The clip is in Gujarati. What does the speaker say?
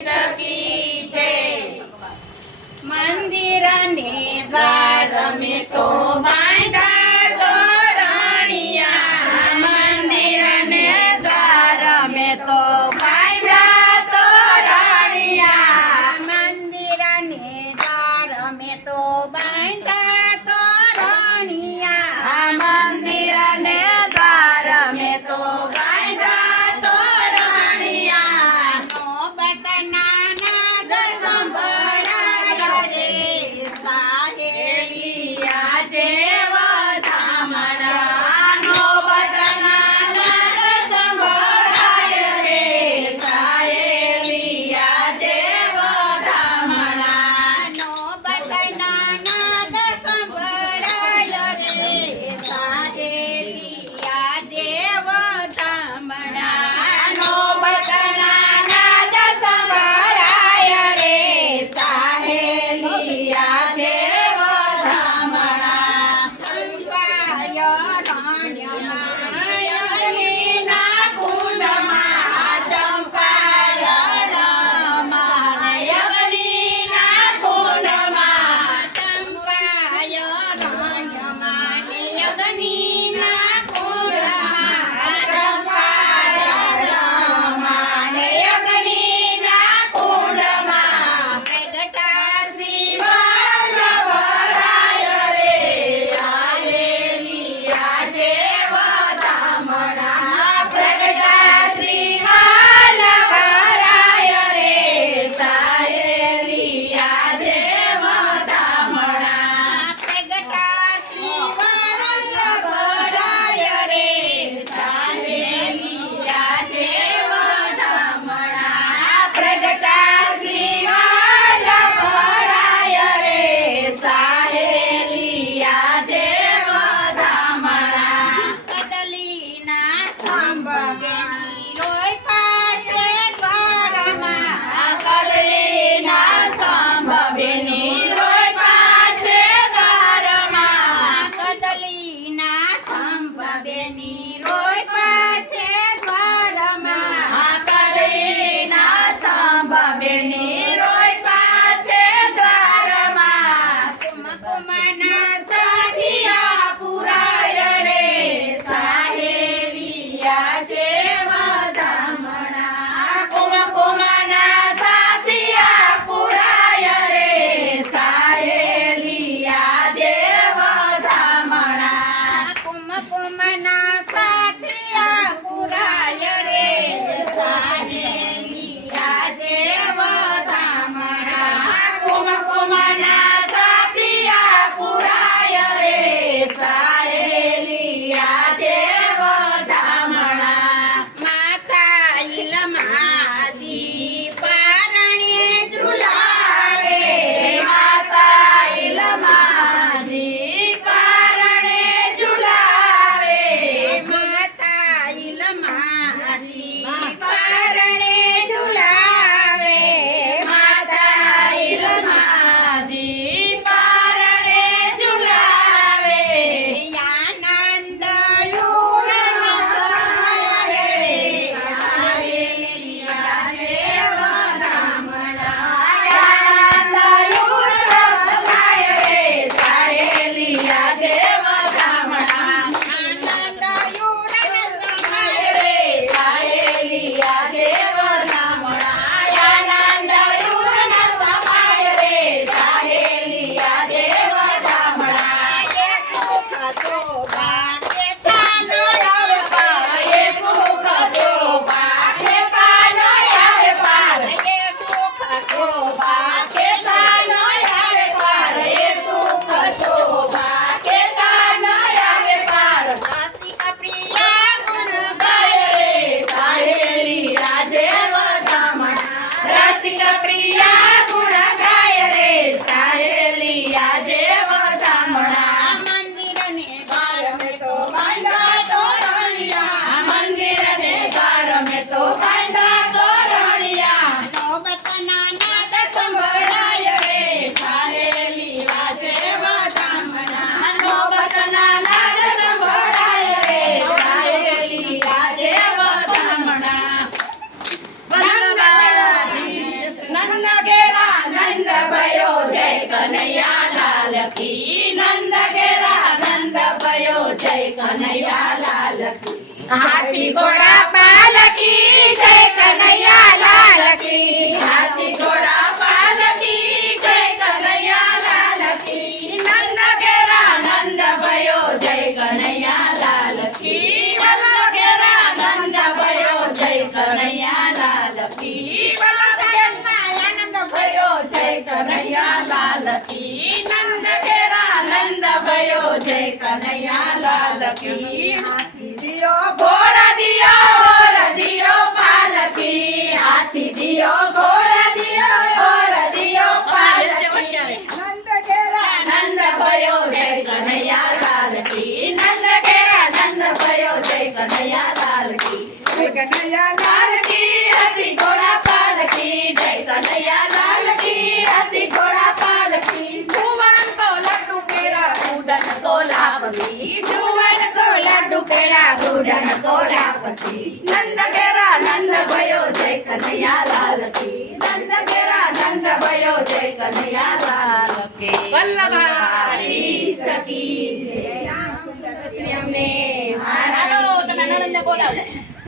સકી છે મંદિરને દ્વાર અમે તો બાંધા Yeah. लालकी नंद गेरा नंद भयो जय कन्हैया लालकी हाथी घोड़ा पालकी जय कन्हैया लालकी લાલ કી નંદ તેરા નંદ ભયો જય કનૈયા લાલકી હાથી દિયો ઘોડા દિયો ઓર દિયો પાલકી હાથી દિયો ઘોડા પેરા સોડા પછી નંદ ઘેરા નંદ ભયો જય કનૈયા લાલ કી. નંદ ઘેરા નંદ ભયો જય કનૈયા લાલ કે. વલ્લભારી સકી જય શ્યામે મારા તને નણંદને બોલાવ.